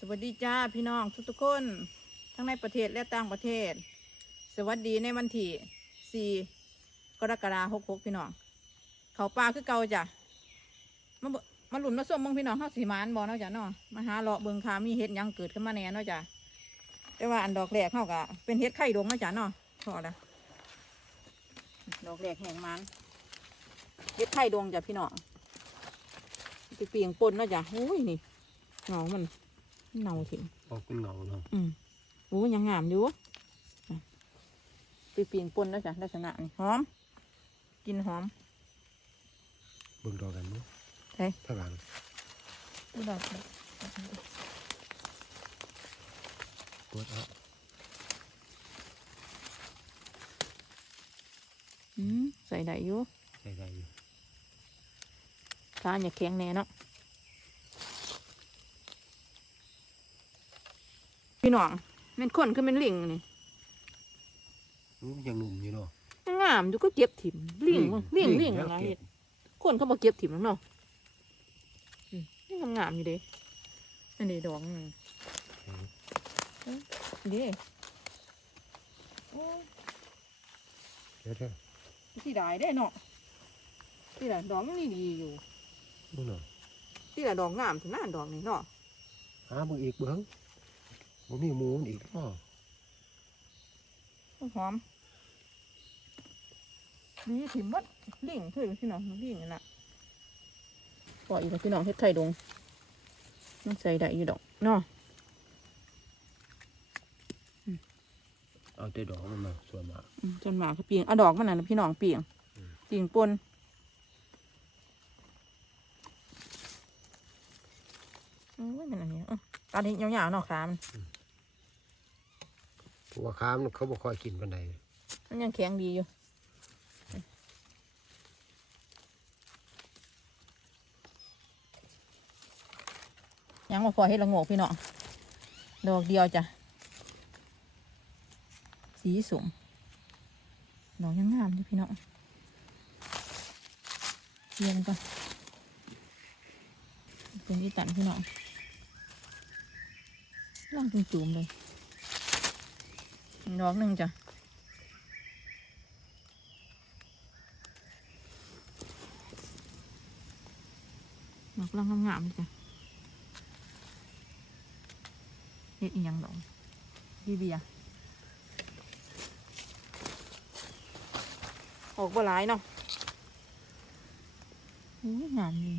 สวัสดีจ้าพี่น้องทุกทุกคน ทั้งในประเทศและต่างประเทศ สวัสดีในวันที่4กรกฎาคม66พี่น้อง เขาปลาคือเก่าจ้ะมาบมาหลุนมาส้มเบิ่งพี่น้องเฮาสีมานบ่เนาะจ้ะเนาะมาหาเลาะเบิ่งคามีเห็ดยังเกิดขึ้นมาแน่เนาะจ้ะแต่ว่าอันดอกแรกเฮาก็เป็นเห็ดไข่ดงเนาะจ้ะเนาะพอละดอกแรกแห้งมันเห็ดไข่ดงจ้ะพี่น้องไปเปียงปนเนาะจ้ะโอ้ยนี่เงามัน เน่าถิ่มออกเป็นเงาเนาะอืมโอ้ยังงามอยู่อะไปเปลี่ยนปนแล้วจ้ะลักษณะนี่หอมกินหอมเบิ่งดอกกันเนาะใช่ถ้าหลังดูดอกเปิดเอาอืมใส่ได้อยู่ใส่ได้อยู่ตาอย่าแข็งแน่เนาะ พี่น้องแมันคนคือแมันลิงนี่อืมยังหนุ่มอยู่เนาะงามอยู่ก็เก็บถิ่มลิงลิงลิงแล้อะไรวเก็บคนเขาบอกเก็บถิ่มแล้วเนาะอืมนี่งามๆอยู่เด้อันนี้ดอกนี่ดีโอ้ยเดี๋ยวเด้อที่ได้ได้เนาะที่ละดอกยังนี่ดีอยู่นู่นเนาะที่ละดอกงามถึงหน้าดอกนี่เนาะหาเบิ่งอีกเบิ่ง บ่มีหมูมันอีกเนาะหอมดีถิ่มวัดลิ่งเพื่อนพี่น้องลิ่งนั่นน่ะปล่อยอีกแล้วพี่น้องเฮ็ดไข่ดงมันใส่ได้อยู่ดอกเนาะเอาแต่ดอกมันมาส่วนมากอืมจนหมาก็เปียงเอาดอกมันน่ะนะพี่น้องเปียงอืมเปียงปนโอ้ยมันอันนี้อะตอนนี้ยาวๆเนาะขามันเพราะ ว่าค้ามเขาบ่คอยกินปานใดมันยังแข็งดีอยู่ ยังมาพอให้ละโงกพี่น้องดอกเดียวจ้ะ สีสมดอกยังงามอยู่พี่น้องเรียนก่อนเป็นอีตันพี่น้องล่างจุ่มๆเลย ดอกหนึ่งจ้ะดอกกำลังงามๆเลยจ้ะเฮ็ดอีหยังดอกบีเบียออกบ่หลายเนาะโอ้ยงามดี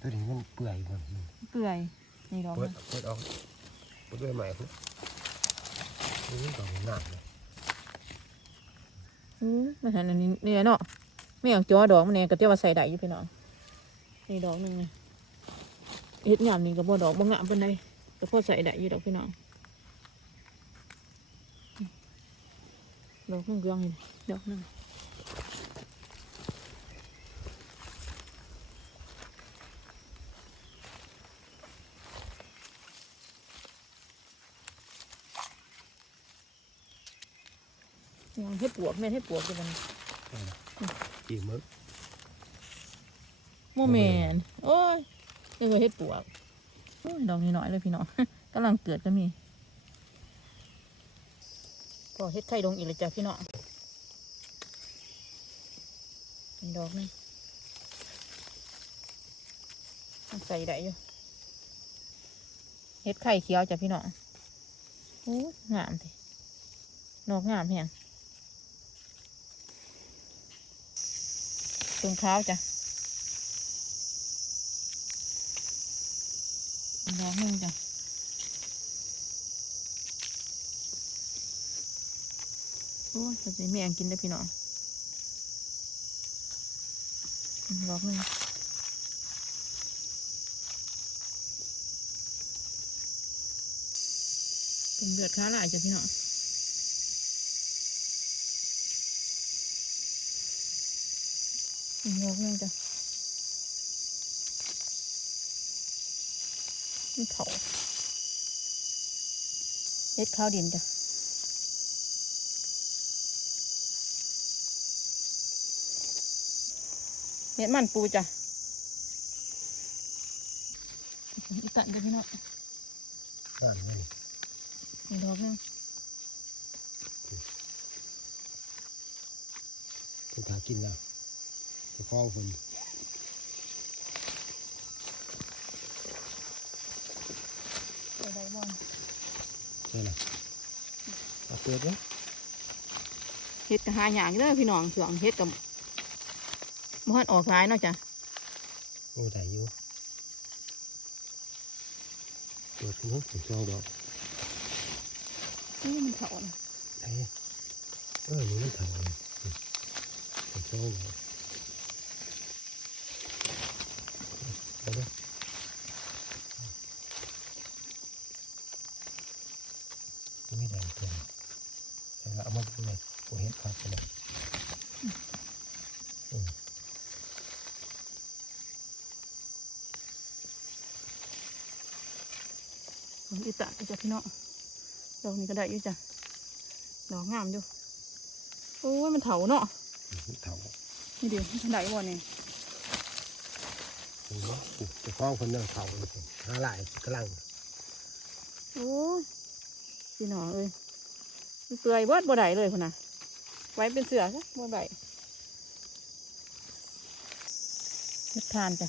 ตัวนี้มันเปื่อยมันเปื่อยนี่ดอกเปิดมันเปิดออกเปิดด้วยใหม่พุ่น นี่ดอกงามเลยอู้มาทันอันนี้นี่แหละเนาะไม่อยากจ้อดอกมันเนี่ยก็เที่ยวว่าใส่ได้อยู่พี่น้องนี่ดอกหนึ่งไงเฮ็ดงามนี่ก็บ่ดอกบ่งามปานใดก็พอใส่ได้อยู่ดอกพี่น้องดอกเรื่องๆนี่ดอกหนึง ให้ปวกแม่นให้ปวกอยู่มันอีกมั้งโมแมนโอ้ยยังไงให้ปวกโอ้ยดอกนี้น้อยเลยพี่น้องกำลังเกิดก็มีก็เฮ็ดไข่ดงอีกเลยจ้ะพี่น้องอีกดอกหนึงยังใส่ได้อยู่เฮ็ดไข่เขียวจ้ะพี่น้องโอ้ยงามเลยนอกงามแฮง ตรงเท้าจ้ะอีกดอกนึงจ้ะโอ้ยจะสิแม่งกินได้พี่น้องอีกดอกนึงเป็นเลือดค้าหลายจ้ะพี่น้อง อีกดอกหนึงจ้ะมันเขาเล็ดข้าวดินจ้ะเม็ดมันปูจ้ะอีตันจ้ะพี่น้องนั่นนี่อีกดอกหนึงคุณถากินแล้ว ไปคล้องคนไปได้บ่ใช่ไหมเอาเปิดนะเฮ็ดก็หาหยากเด้อพี่น้องช่วงเฮ็ดกับบ่ทันออกหลายเนาะจ้ะโอ้ได้อยู่เปิดขึ้นถึงช่องดอกนี่มันเขาน่ะไอ้เออนี่มันเถาเลยถึงช่องดอกเอาเลยไม่ได้เกินแต่ละเอามาดูเลยกูเห็นครับเลย ข องอีตะจ้ะพี่น้องดอกนี้ก็ได้อยู่จ้ะดอกงามอยู่โอ้ยมันเถาเนาะเถานี่เดี๋ยวมันได้บ่เนี่ยจะคล้องคนเดินเถาลยหาหลายกำลังโอ้พี่น้องเอ้ยมันเปื่อยเบิดบ่ได้เลยพุ่นน่ะ ไว้เป็นเสือซะบ่ได้เฮ็ดทานจ้ะ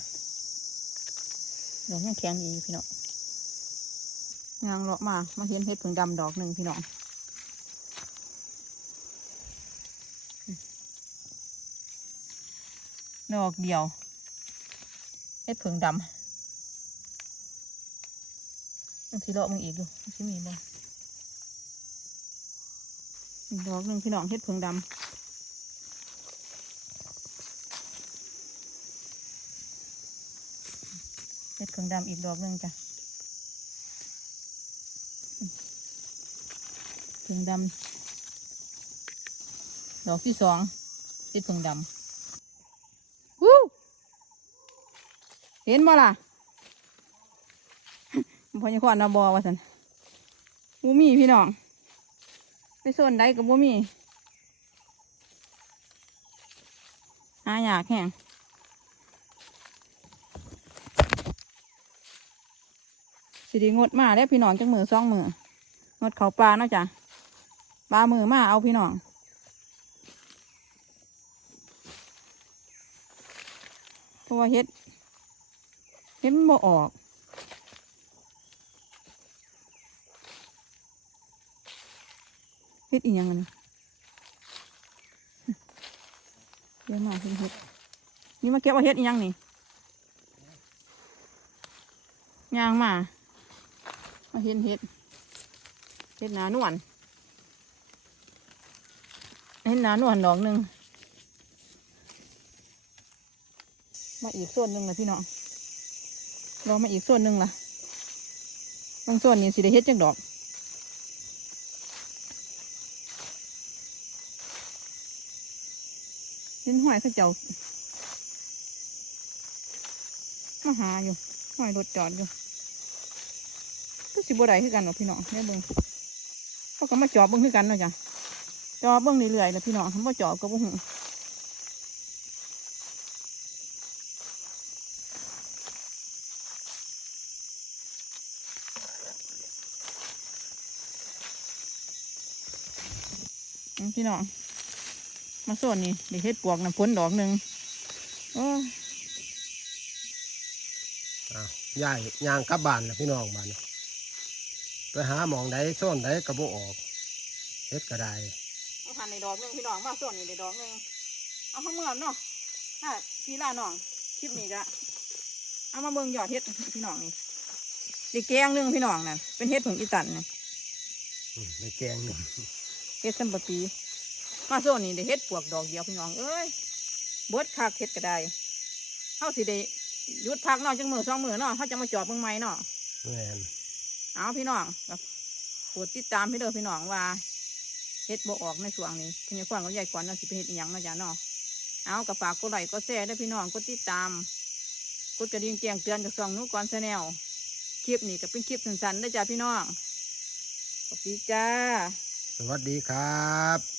ดอกยังแข็งดีอยู่พี่น้อง ยางเลาะมา มาเห็นเห็ดผึ่งดำดอกหนึ่งพี่น้องดอกเดียวเห็ดผึ่งดำบางทีเลาะมึงอีกอยู่มันสิมีบ่อีกดอกหนึ่งพี่น้องเฮ็ดเพิงดำเฮ็ดเพิงดำอีกดอกหนึ่งจ้ะอืมเพงดำดอกที่สองเฮ็ดเพิงดำวู้เห็นบ่ล่ะพอจะขวานนาบอว่าสันบูมีพี่น้องไปส่วนใดกับบูมีหาอยากแห้งสิดีงดมาแล้วพี่น้องจังมือสองมืองดเขาปลาเนาะจ้ะ ปลามือมาเอาพี่น้องเพราะว่าเฮ็ดเฮ็ดมันบ่ออกเฮ็ดอีหยังนนี้เยอะมากเฮ็ดเฮ็ดนี่มาเก็บเอาเฮ็ดอีหยังนี่ยางมามาเห็นเฮ็ดเฮ็ดหนานวล เฮ็ดหนานวลดอกหนึ่งมาอีกส่วนหนึ่งละพี่น้องรอมาอีกส่วนหนึ่งละบางส่วนนี่สิได้เฮ็ดจังดอกเห็นห้อยเขาเจ้ามาหาอยู่ห้อยรถจอดอยู่ก็สิบได้คือกันเนาะพี่น้องแม่เบิ้งเขาก็มาจอบเบิ้งคือกันเนาะจ้ะ จอเบิ้องเรื่อยๆนะพี่น้องทำว่าจอบก็บ่หูพี่น้อง มาส่วนนี่เดี๋ยวเฮ็ดปวกน้ำพ้นดอกหนึ่งโอ้ยอะย่ายยางกลับบ้านนะพี่น้องบ้านไปหาหมองใดโซนใดกระโบออกเฮ็ดก็ได้ หันในดอกหนึ่งพี่น้องมาส่วนนี่ในดอกหนึ่งเอาข้าวเมื่อเนาะถ้าพี่ล่าน้องคลิปนี้ก็เอามาเบิ่งยอดเฮ็ดพี่น้องนี่ไดีแกงหนึ่งพี่น้องนั่นเป็นเฮ็ดผงอีตันนี่อืมในแกงนี่เฮ็ดสัมปปีมาส่วนนี่ได้เฮ็ดปวกดอกเดียวพี่น้องเอ้ยเบิดคักเฮ็ดก็ได้เฮาสิได้หยุดพักเนาะจังมือสองมือเนาะเฮาจะมาจอบเบิ่งใหม่เนาะแม่นเอาพี่น้องก็โปรดติดตามพี่เด้อพี่น้องว่า เฮ็ดบ่ออกในช่วงนี้พี่ยายขวัญกับยายขวัญเราะสิไปเฮ็ดอีหยังนะจ๊ะเนาะเอากระฝากกดไลค์กดแชร์ด้วยพี่น้องกดติดตามกดกระดิ่งแจ้งเตือนจากช่องหนู้ก่อนแนลคลิปนี้ก็เป็นคลิปสั้นๆเด้จ้ะพี่น้องสวัสดีจ้า สวัสดีครับ